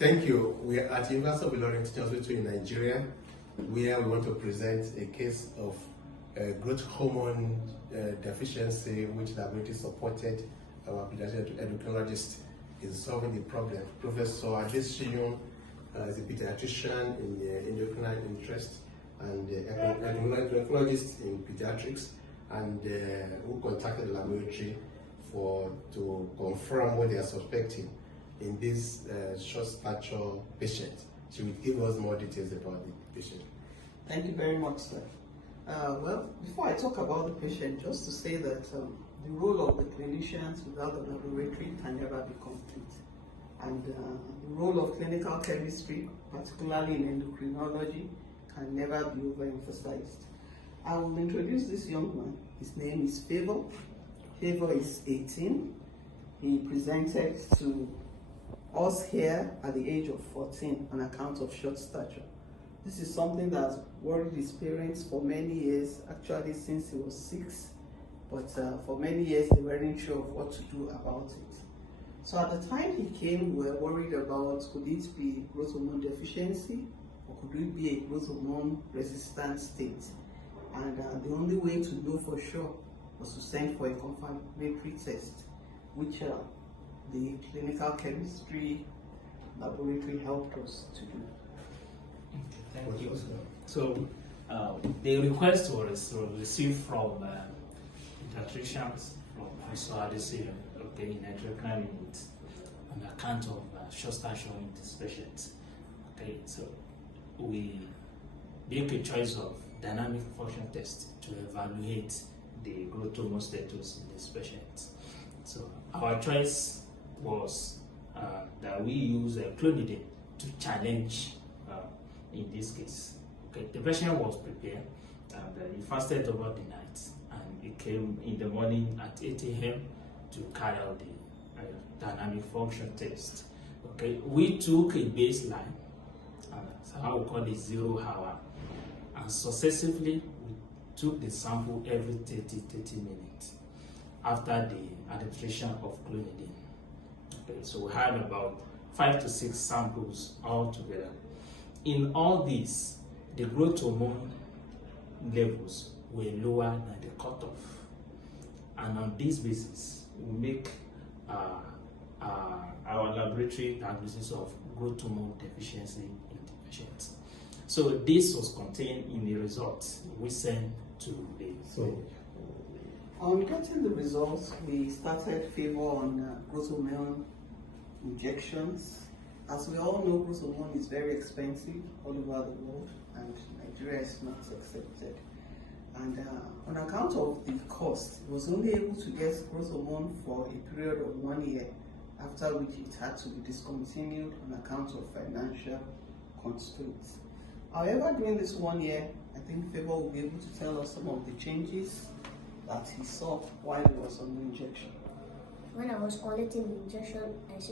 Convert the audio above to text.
Thank you. We are at University of Ilorin Teaching Hospital in Nigeria, where we want to present a case of growth hormone deficiency, which laboratory supported our pediatric endocrinologist in solving the problem. Professor Adesina is a pediatrician in endocrine interest and endocrinologist in pediatrics, and who contacted the laboratory to confirm what they are suspecting in this short stature patient. She will give us more details about the patient. Thank you very much, sir. Well, before I talk about the patient, just to say that the role of the clinicians without the laboratory can never be complete. And the role of clinical chemistry, particularly in endocrinology, can never be overemphasized. I will introduce this young man. His name is Favor. Favor is 18. He presented to us here at the age of 14 on account of short stature. This is something that has worried his parents for many years, actually since he was 6, but for many years they weren't sure of what to do about it. So at the time he came, we were worried about, could it be growth hormone deficiency or could it be a growth hormone resistant state? And the only way to know for sure was to send for a confirmatory test, which the clinical chemistry laboratory helped us to do. Okay, thank you. So the request was received from pediatricians from Professor Adesina in endocrine unit on account of short stature in this patient. Okay, so we make a choice of dynamic function test to evaluate the growth hormone status in this patient. So our choice was that we use clonidine to challenge in this case. Okay, the patient was prepared and he fasted over the night, and he came in the morning at 8 a.m. to carry out the dynamic function test. Okay, we took a baseline, so how we call it 0 hour, and successively we took the sample every 30 minutes after the administration of clonidine. Okay, so we had about 5 to 6 samples altogether. In all these, the growth hormone levels were lower than the cutoff, and on this basis, we make our laboratory diagnosis of growth hormone deficiency in the patient. So this was contained in the results we sent to the. On getting the results, we started Favor on growth hormone injections. As we all know, growth hormone is very expensive all over the world, and Nigeria is not accepted. And on account of the cost, it was only able to get growth hormone for a period of 1 year, after which it had to be discontinued on account of financial constraints. However, during this 1 year, I think Favor will be able to tell us some of the changes that he saw while he was on the injection. When I was collecting the injection, I said